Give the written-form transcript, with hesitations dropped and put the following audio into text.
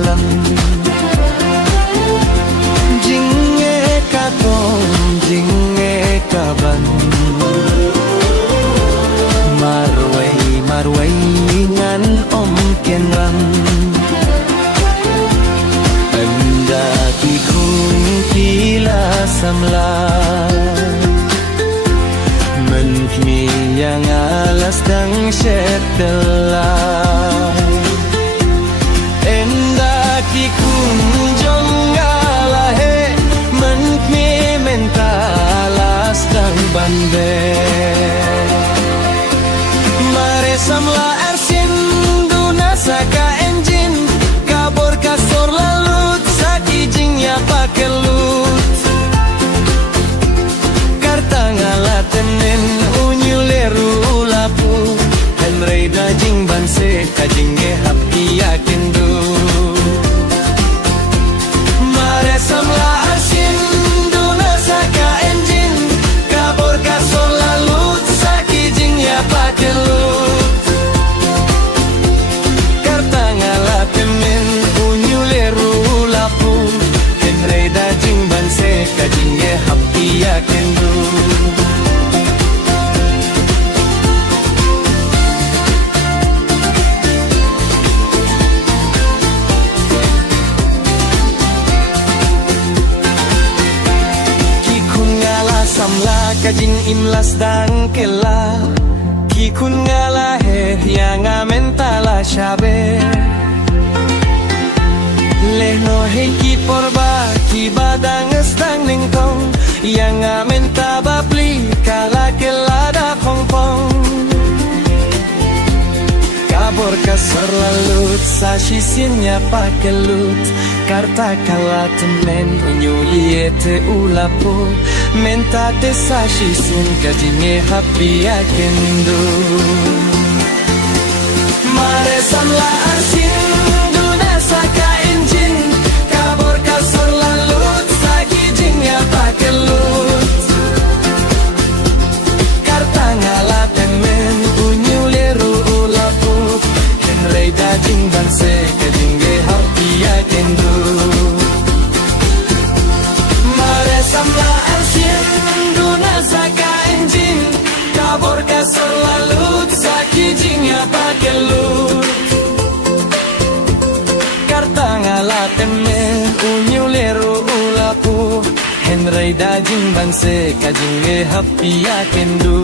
dalam jinge katong jinge kaban marway ngan om kenran anda kikung kila samla menkmi yang alas dang syetela enda kikung jong alahe menkmi mentalas dang bande mare samla ersin duna saka engine kabor kasor lalut saki jingnya pakelut karta ngalatenen unyuleru ulapu henrei dajing banse kajingge happy yakindu mare samla asin duna saka engine kabor kasor lalut saki jingnya pakelut karta ngalatenen unyuleru ulapu henrei dajing banse kajingge happy yakindu samla kajing imlas dan kela kikun ngala he yang amentala shabe lehno he ki porba ki badang stang ningtong yang amentaba pli kala kela da kongpong kabor kasar lalut sashisinnya pakelut karta kala temen unyuliete ulapo mentate sashisin kajinge happy yakindu mare samla asin duna saka engine kabor kasar lalut saki jingnya pakelut karta ngala temen unyuleru ulapu henrei dajing banse kajinge happy yakindu mare samla asin duna saka engine kabor kasar lalut saki jingnya pakelut karta ngala temen unyuleru ulapu henrei dajing banse kajinge happy yakindu